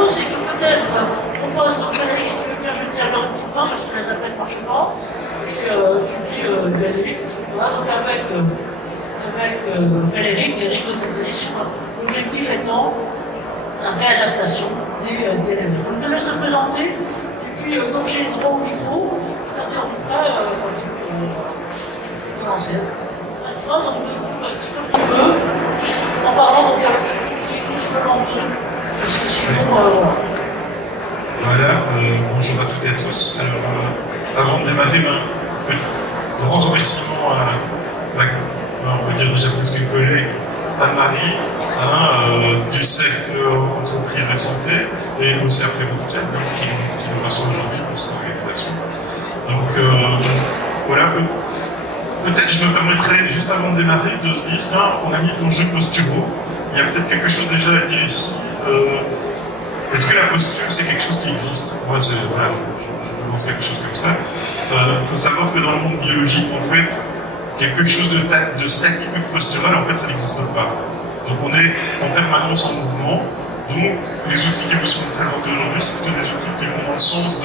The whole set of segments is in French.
propose, c'est que peut-être, on propose, donc Frédéric, si tu veux bien, je vais te servir un petit peu, parce que les appels ne marchent pas. Et tu me dis, Frédéric, voilà, donc avec Frédéric, Eric, donc l'objectif étant la réadaptation des élèves. Donc je te laisse te présenter, et puis comme j'ai le droit au micro, t'interromprai quand je vais lancer. Donc, un petit peu comme tu veux, en parlant donc avec les couches lenteuses, parce que sinon, voilà, bonjour à toutes et à tous. Alors, avant de démarrer, un grand remerciement à on peut dire déjà presque une collègue, Anne-Marie, du cercle entreprise de santé, et aussi après Médical, qui nous reçoit aujourd'hui pour cette organisation. Donc, voilà, peut-être je me permettrais, juste avant de démarrer, de se dire, tiens, on a mis l'enjeu posturaux, il y a peut-être quelque chose déjà à dire ici. Est-ce que la posture, c'est quelque chose qui existe? Moi, voilà, je pense quelque chose comme ça. Il faut savoir que dans le monde biologique, en fait, quelque chose de statique ou postural, en fait, ça n'existe pas. Donc on est en permanence en mouvement. Donc les outils qui vous sont présentés aujourd'hui, c'est plutôt des outils qui vont dans le sens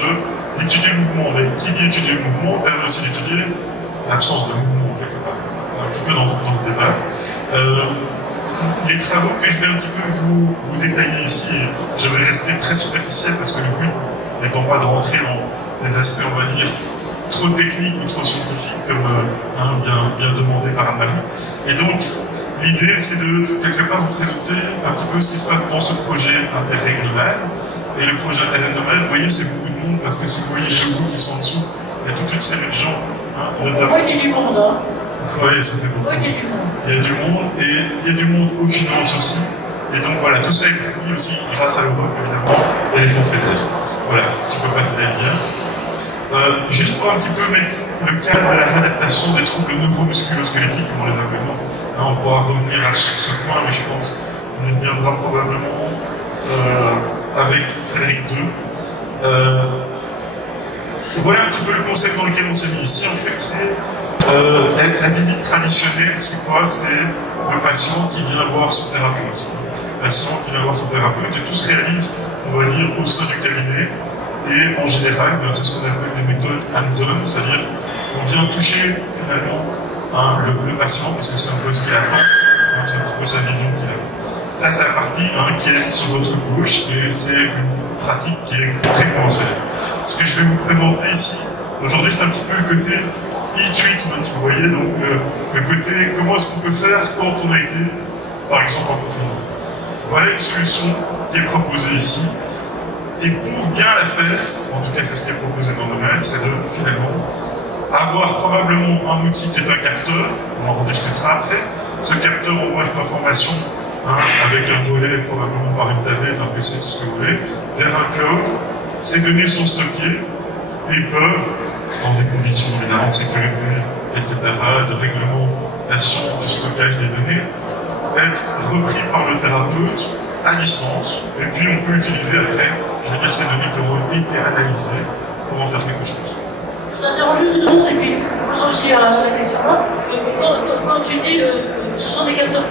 d'étudier le mouvement. Mais qui dit étudier le mouvement permet aussi d'étudier l'absence de mouvement, quelque part. Un petit peu dans ce débat. Les travaux que je vais un petit peu vous détailler ici, et je vais rester très superficiel parce que le but n'étant pas de rentrer dans les aspects, on va dire, trop techniques ou trop scientifiques, comme bien demandé par Anne-Marie. Et donc, l'idée, c'est de, quelque part, vous présenter un petit peu ce qui se passe dans ce projet Interreg Nomade. Et le projet Interreg Nomade, vous voyez, c'est beaucoup de monde, parce que si vous voyez les logos qui sont en dessous, il y a toute une série de gens. On voit qu'il y a du monde, hein. Oui, ça c'est beaucoup. Il y a du monde, et il y a du monde aux finances aussi. Et donc voilà, tout ça est permis aussi grâce à l'Europe, évidemment, et les fonds fédéraux. Voilà, tu peux passer les liens. Juste pour un petit peu mettre le cadre de la réadaptation des troubles neuromusculo-squelettiques, comme on les appelle. On pourra revenir à ce point, mais je pense qu'on y reviendra probablement avec Frédéric II. Voilà un petit peu le concept dans lequel on s'est mis ici. En fait, c'est la visite traditionnelle, c'est quoi? C'est le patient qui vient voir son thérapeute. Le patient qui vient voir son thérapeute, et tout se réalise, on va dire, au sein du cabinet. Et en général, c'est ce qu'on appelle des méthodes hands-on, c'est-à-dire on vient toucher finalement le patient, parce que c'est un peu ce qu'il attend, c'est un peu sa vision qu'il a. Ça, c'est la partie qui est sur votre gauche, et c'est une pratique qui est très conventionnelle. Ce que je vais vous présenter ici, aujourd'hui, c'est un petit peu le côté e-treatment, vous voyez, donc le côté comment est-ce qu'on peut faire quand on a été, par exemple, en confinement. Voilà une solution qui est proposée ici. Et pour bien la faire, en tout cas c'est ce qui est proposé dans le domaine, c'est de finalement avoir probablement un outil qui est un capteur, on en rediscutera après. Ce capteur envoie cette information avec un volet, probablement par une tablette, un PC, tout ce que vous voulez, vers un cloud. Ces données sont stockées et peuvent, dans des conditions évidemment de sécurité, etc., de réglementation du stockage des données, être repris par le thérapeute à distance, et puis on peut l'utiliser après, je veux dire, ces données qui auront été analysées pour en faire quelque chose. Je t'interroge juste une seconde, et puis je pose aussi la question là. Quand tu dis ce sont des capteurs,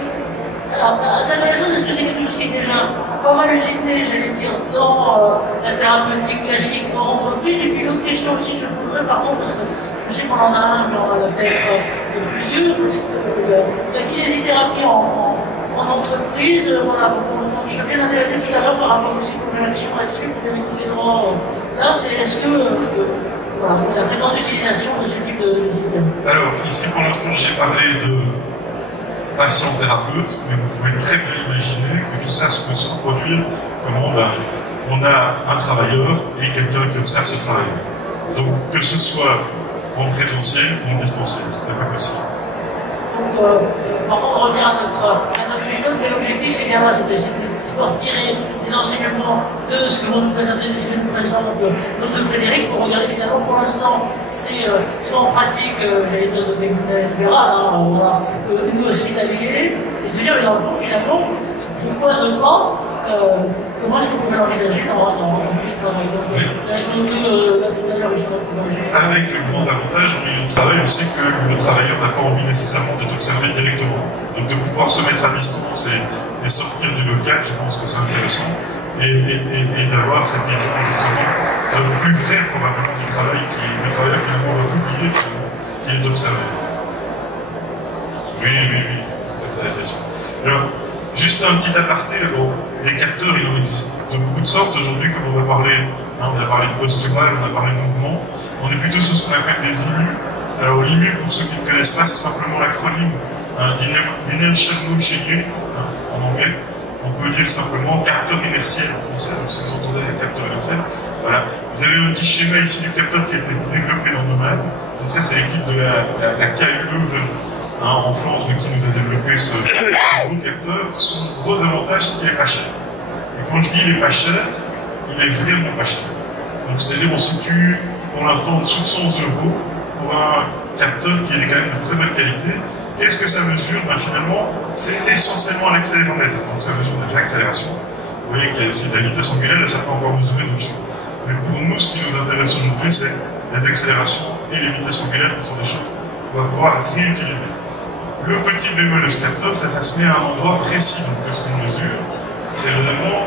alors, intéressant, est-ce que c'est quelque chose qui est déjà pas mal usité, j'allais dire, dans la thérapeutique classique en entreprise? Et puis l'autre question aussi, je poserai, pardon, parce que je sais qu'on en a un, mais on en a peut-être plusieurs, parce que la kinésithérapie en entreprise, voilà, je suis bien intéressé tout à l'heure par rapport aussi aux réactions là-dessus, vous avez tous les droits. Là, c'est est-ce que voilà, la fréquence d'utilisation de ce type de système? Alors, ici pour l'instant, j'ai parlé de patient-thérapeute, mais vous pouvez très bien imaginer que tout ça peut se reproduire comment on a un travailleur et quelqu'un qui observe ce travail. Donc, que ce soit en présentiel ou en distanciel, c'est tout à fait possible. Donc, par contre, on revient à notre méthode, mais l'objectif, c'est bien là, c'est d'essayer de pouvoir tirer les enseignements de ce que vous nous présentez, de ce que nous présente notre Frédéric, pour regarder finalement, pour l'instant, c'est soit en pratique, j'allais dire de libéral, au niveau hospitalier, et se dire, mais dans le fond, finalement, pourquoi ne pas, comment est-ce que vous pouvez l'envisager dans le travail? Avec le grand avantage en milieu de travail, on sait que le travailleur n'a pas envie nécessairement d'être observé directement. Donc de pouvoir se mettre à distance et sortir du local, je pense que c'est intéressant. et d'avoir cette vision justement plus vraie probablement du travail qui finalement va oublier qui est observé. Oui, c'est la question. Alors, juste un petit aparté, bon, les capteurs, il en existe de beaucoup de sortes aujourd'hui, comme on va parler, hein, on a parlé de postural, on a parlé de mouvement, on est plutôt sur ce qu'on appelle des IMU. Alors l'IMU, pour ceux qui ne connaissent pas, c'est simplement l'acronyme Inertial Motion Unit, en anglais. On peut dire simplement capteur inertiel en français, donc si vous entendez un capteur inertiel, voilà. Vous avez un petit schéma ici du capteur qui a été développé dans Nomad. Donc ça, c'est l'équipe de la KUE en Flandre qui nous a développé ce gros capteur. Son gros avantage, c'est qu'il n'est pas cher. Et quand je dis il n'est pas cher, il est vraiment pas cher. Donc c'est-à-dire on se situe pour l'instant en dessous de 100 € pour un capteur qui est quand même de très bonne qualité. Qu'est-ce que ça mesure? Ben, finalement, c'est essentiellement l'accéléromètre. Donc ça mesure des accélérations. Vous voyez qu'il y a aussi de la vitesse angulaire et ça peut encore mesurer d'autres choses. Mais pour nous, ce qui nous intéresse aujourd'hui, c'est les accélérations et les vitesses angulaires qui sont des choses qu'on va pouvoir réutiliser. Le petit bémol de ce capteur, ça se met à un endroit précis. Donc ce qu'on mesure, c'est vraiment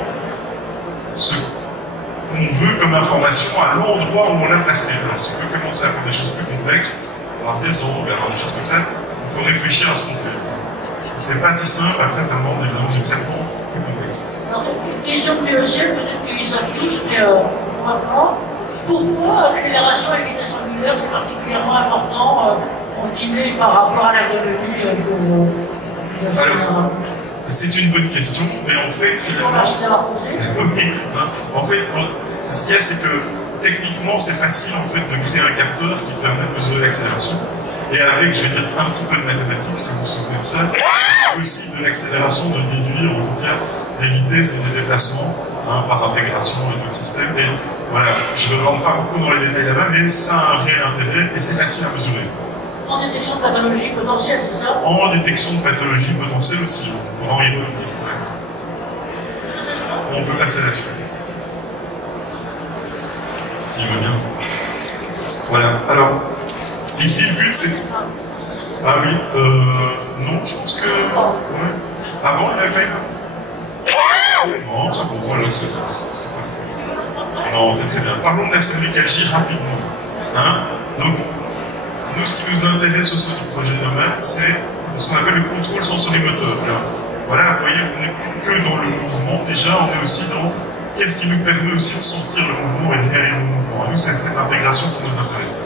ce qu'on veut comme information à l'endroit où on l'a placé. Alors si on veut commencer à faire des choses plus complexes, avoir des ongles, avoir des choses comme ça, il faut réfléchir à ce qu'on fait. C'est pas si simple, après ça demande évidemment du traitement plus complexe. Alors, une question plus ancienne, peut-être qu'ils savent tous, mais maintenant, pourquoi accélération et vitesse angulaire c'est particulièrement important continuer par rapport à l'ergonomie c'est une bonne question, mais en fait, finalement. En fait, ce qu'il y a, c'est que techniquement, c'est facile en fait de créer un capteur qui permet de mesurer l'accélération. Et avec, je vais dire, un petit peu de mathématiques, si vous vous souvenez de ça, aussi de l'accélération, de déduire en tout cas des vitesses et des déplacements par intégration et d'autres systèmes. Et voilà, je ne rentre pas beaucoup dans les détails là-bas, mais ça a un réel intérêt et c'est facile à mesurer. En détection de pathologie potentielle, c'est ça? En détection de pathologie potentielle aussi, on va en y revenir. On peut passer à la suite. S'il veut bien. Voilà, alors, ici le but c'est... Ah oui, non, je pense que... Ouais. Avant, il y avait quand même... Non, ça comprend là, c'est pas... Non, c'est très bien. Parlons de la cérébricalgie rapidement. Hein? Donc, nous, ce qui nous intéresse au sein du projet Nomad, c'est ce qu'on appelle le contrôle sensorimoteur. Voilà, vous voyez, on n'est que dans le mouvement. Déjà, on est aussi dans qu'est-ce qui nous permet aussi de sentir le mouvement et de réaliser le mouvement. Et nous, c'est cette intégration qui nous intéresse.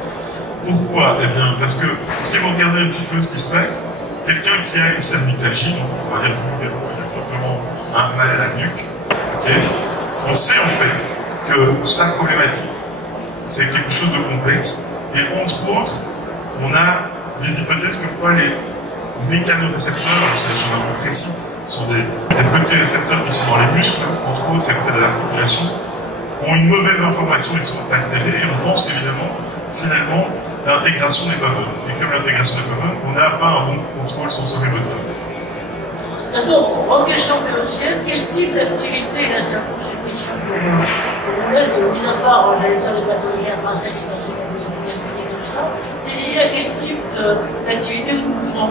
Pourquoi? Eh bien, parce que si vous regardez un petit peu ce qui se passe, quelqu'un qui a une cervicalgie, donc on va dire il a simplement un mal à la nuque, okay, on sait en fait que sa problématique, c'est quelque chose de complexe. Et entre autres, on a des hypothèses comme quoi les mécanorécepteurs, c'est un schéma plus précis, sont des petits récepteurs qui sont dans les muscles, entre autres, et près de l'articulation, ont une mauvaise information, ils sont altérés, et on pense évidemment, finalement, l'intégration n'est pas bonne. Et comme l'intégration n'est pas bonne, on n'a pas un bon contrôle sensorimoteur. D'abord, grande question biologique, quel type d'activité là, c'est la prochaine question pour vous, mis à part, j'allais dire, les pathologies intrinsèques, c'est lié à quel type d'activité ou de mouvement?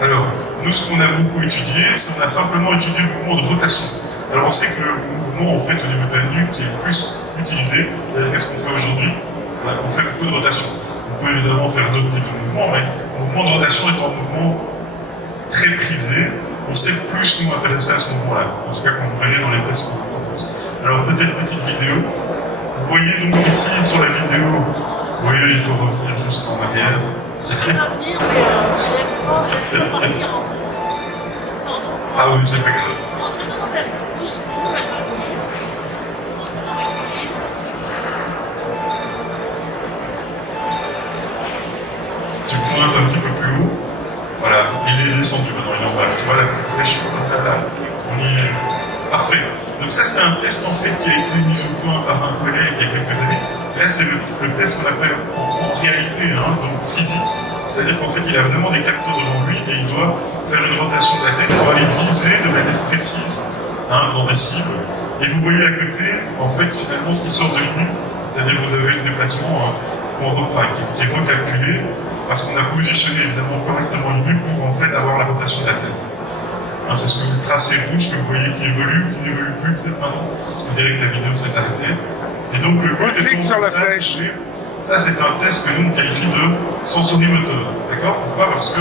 Alors, nous, ce qu'on a beaucoup étudié, c'est qu'on a simplement étudié le mouvement de rotation. Alors, on sait que le mouvement, en fait, au niveau de la nuque, qui est plus utilisé, qu'est-ce qu'on fait aujourd'hui? On fait beaucoup de rotation. On peut évidemment faire d'autres types de mouvements, mais le mouvement de rotation est un mouvement très prisé. On sait plus nous intéresser à ce mouvement-là, en tout cas quand vous verrez dans les tests qu'on vous propose. Alors, peut-être une petite vidéo. Vous voyez donc ici, sur la vidéo, oui, il faut revenir juste en arrière. Ah oui, c'est pas grave. Si tu pointes un petit peu plus haut, voilà, il est descendu maintenant, il est en bas. Tu vois la petite flèche là, on y est. Parfait. Donc ça, c'est un test en fait qui a été mis au point par un collègue il y a quelques années. Là, c'est le test qu'on appelle en réalité, donc physique. C'est-à-dire qu'en fait, il a vraiment des capteurs devant lui et il doit faire une rotation de la tête pour aller viser de manière précise dans des cibles. Et vous voyez à côté, en fait, finalement, ce qui sort de l'INU, c'est-à-dire que vous avez le déplacement qui est recalculé parce qu'on a positionné évidemment correctement l'INU pour en fait avoir la rotation de la tête. C'est ce que le tracé rouge que vous voyez qui évolue, qui n'évolue plus peut-être maintenant, parce que vous direz que la vidéo s'est arrêtée. Et donc le but est sur la ça, flèche. Ça c'est un test que nous on qualifie de sensorimoteur. D'accord? Pourquoi? Parce que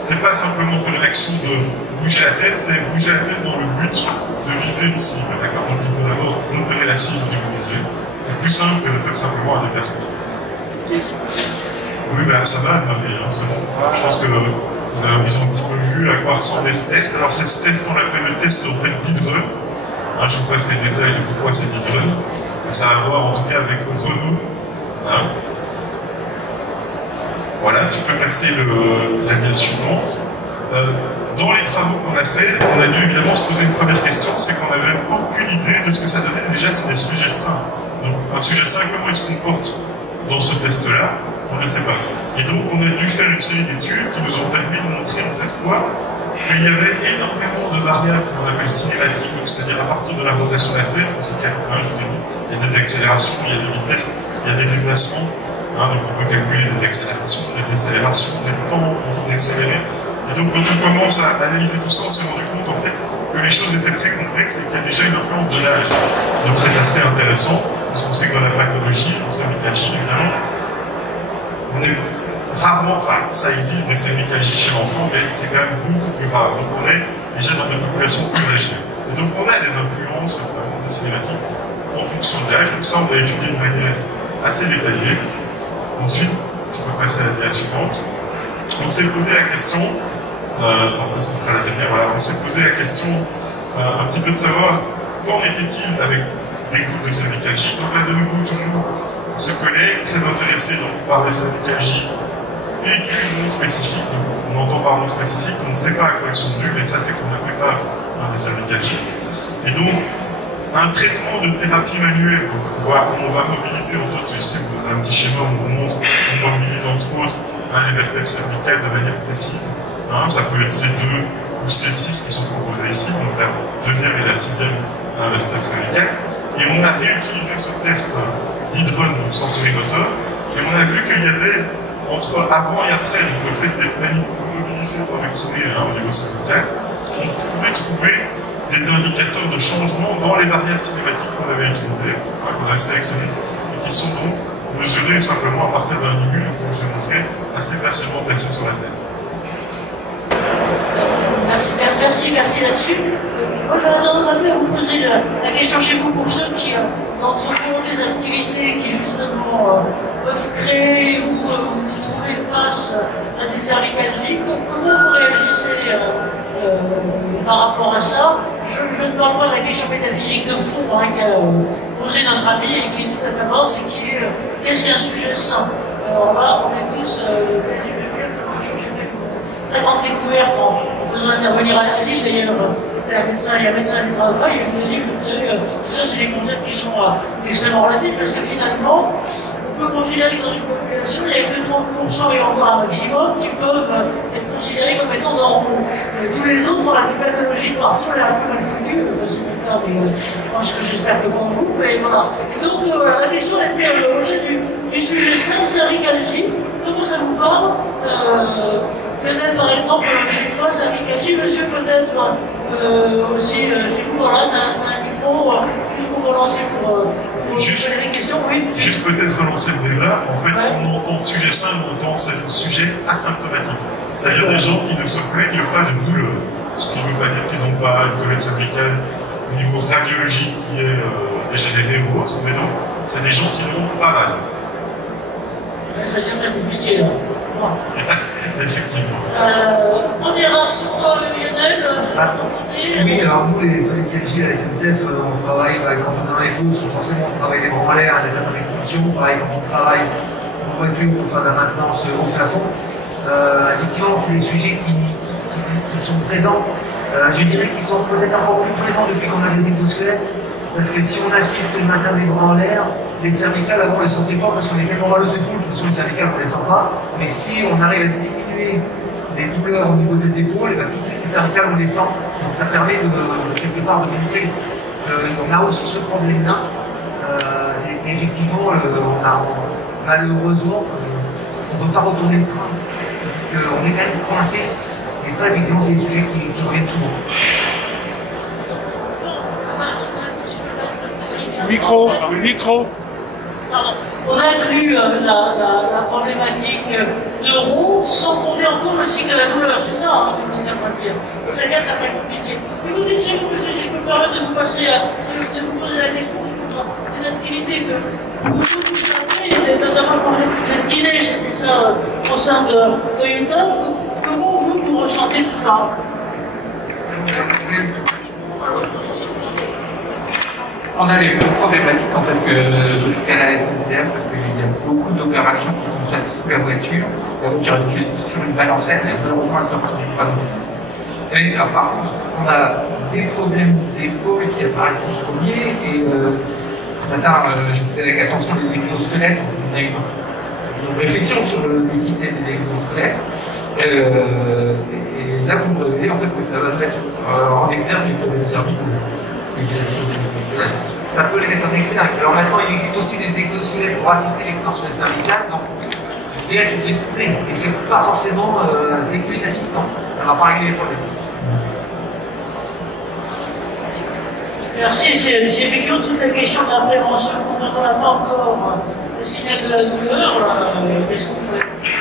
c'est pas simplement faire une action de bouger la tête, c'est bouger la tête dans le but de viser une cible. D'accord? Donc il faut d'abord repérer la cible que vous visez. C'est plus simple que de faire simplement un déplacement. Oui, ben ça va, Marie, hein, c'est bon. Je pense que vous avez un petit peu vu à quoi ressemblait ce test. Alors c'est ce test qu'on appelle le test en fait d'Hydreux. Hein, je vous passe les détails de pourquoi c'est d'Hydreux. Ça a à voir en tout cas avec Renault. Hein. Voilà, tu peux passer la dia suivante. Dans les travaux qu'on a fait, on a dû évidemment se poser une première question, c'est qu'on n'avait aucune idée de ce que ça donnait. Déjà, c'est des sujets sains. Donc un sujet sain, comment il se comporte dans ce test-là? On ne sait pas. Et donc on a dû faire une série d'études qui nous ont permis de montrer en fait quoi? Qu'il y avait énormément de variables qu'on appelle cinématiques, c'est-à-dire à partir de la rotation de la tête, on sait qu'il y a des accélérations, il y a des vitesses, il y a des déplacements, hein, donc on peut calculer des accélérations, des décélérations, des temps pour décélérer. Et donc quand on commence à analyser tout ça, on s'est rendu compte en fait que les choses étaient très complexes et qu'il y a déjà une influence de l'âge. Donc c'est assez intéressant, parce qu'on sait que dans la pathologie, en cervicalgie évidemment, on est rarement, enfin ça existe des cervicalgies chez l'enfant, mais c'est quand même beaucoup plus rare. Donc on est déjà dans des populations plus âgées. Et donc on a des influences, notamment des cinématiques, en fonction de l'âge. Donc ça on l'a étudié de manière assez détaillée. Ensuite, tu peux passer à la dia suivante. On s'est posé la question, non ça ce sera la dernière, voilà, on s'est posé la question un petit peu de savoir qu'en était-il avec des groupes de cervicalgie. Donc là de nouveau toujours ce collègue très intéressé donc, par les cervicalgies véhicules non spécifiques. Donc, on entend par non spécifique, on ne sait pas à quoi ils sont dus, mais ça c'est qu'on n'appelle pas des cervicalgies. Et donc, un traitement de thérapie manuelle, on va mobiliser, entre autres, tu sais, un petit schéma, on vous montre, on mobilise entre autres les vertèbres cervicales de manière précise. Hein, ça peut être C2 ou C6 qui sont proposés ici, donc la deuxième et la sixième vertèbre cervicale. Et on a réutilisé ce test d'Hydreux, donc sensorimoteur, et on a vu qu'il y avait, entre avant et après, donc le fait d'être mobilisé pour vectorer au niveau cervical, on pouvait trouver des indicateurs de changement dans les variables cinématiques qu'on avait utilisées, qu'on a sélectionnées, et qui sont donc mesurées simplement à partir d'un ligule, comme je vais montrer, assez facilement placé sur la tête. Merci là-dessus. Moi, j'aurais tendance à vous poser la question chez vous pour ceux qui entreprennent des activités qui, justement, peuvent créer ou vous trouver face à des cervicalgies. Comment vous réagissez par rapport à ça? Je ne parle pas de la question métaphysique de fond qu'a posé notre ami et qui est tout à fait mort, c'est qui est qu'est-ce qu'un sujet sain? Alors là, on est tous très grande découverte en faisant intervenir à Lille, d'ailleurs, il y a médecin du travail, il y a des livres, vous savez, ça c'est des concepts qui sont extrêmement relatifs, parce que finalement, on peut considérer que dans une population, il n'y a que 30% et encore un maximum qui peuvent être considérés comme étant normaux. Tous les autres, on a des pathologies partout, elle est un peu mal foutue, c'est mon cas, mais je pense que j'espère que pour vous, mais voilà. Et donc, la question était au-delà du sujet sain, cervicalgie. Comment ça vous parle? Peut-être par exemple, je ne sais pas, cervicalgie, monsieur peut-être aussi, chez vous, voilà, t'as un micro, juste pour relancer pour juste poser des questions, oui. Juste peut-être relancer le débat, en fait, on entend sujet sain, on entend sujet asymptomatique. C'est-à-dire des gens qui ne se plaignent pas de douleur. Ce qui ne veut pas dire qu'ils n'ont pas une colonne cervicale au niveau radiologique qui est dégénéré ou autre, mais non, c'est des gens qui n'ont pas mal. Ça devient très compliqué, là. Bon. Effectivement. Première action, Lionel. Oui, alors nous, les cervicalgies à la SNCF, on travaille quand on est dans les feux, forcément on travaille les bras en l'air, les dates en extinction, pareil quand on travaille, on voit plus pour faire de la maintenance au plafond. Effectivement, c'est des sujets qui sont présents. Je dirais qu'ils sont peut-être encore plus présents depuis qu'on a des exosquelettes. Parce que si on assiste au maintien des bras en l'air, les cervicales avant on ne les sentait pas parce qu'on est tellement mal aux épaules, de toute façon les cervicales on ne les sent pas. Mais si on arrive à diminuer des douleurs au niveau des épaules, et bien tout de suite les cervicales on les sent. Donc ça permet de quelque part de montrer qu'on a aussi ce problème-là. Et effectivement, malheureusement, on ne peut pas retourner le train. Donc on est quand même coincé. Et ça, effectivement, c'est des sujets qui reviennent souvent. Micro. Pardon. On inclut la problématique neuro sans compter encore le cycle de la douleur, c'est ça hein, que vous êtes en train de dire. C'est-à-dire que c'est très compliqué. Écoutez, si je peux me permettre de vous passer de vous poser la question sur des activités que vous avez, notamment quand vous êtes kiné, c'est ça, au sein de Toyota, comment vous ressentez tout ça? On a les mêmes problématiques en fait qu'à la SNCF parce qu'il y a beaucoup d'opérations qui sont faites sous la voiture sur une balancette et malheureusement elles ne sont pas non. Et par contre, on a des problèmes d'épaule qui apparaissent en premier et ce matin je faisais avec attention les exosquelettes, on a une réflexion sur l'utilité des exosquelettes. Et là vous me révélez en fait que ça va mettre en exergue les problèmes cervicaux. Ça peut les mettre en exergue. Alors maintenant, il existe aussi des exosquelettes pour assister l'extension cervicale. Donc, l'idéal, c'est de les coupler. Et c'est pas forcément c'est qu'une assistance. Ça va pas régler les problèmes. Merci. C'est effectivement toute la question de la prévention. Quand on n'a pas encore le signal de la douleur, qu'est-ce qu'on fait?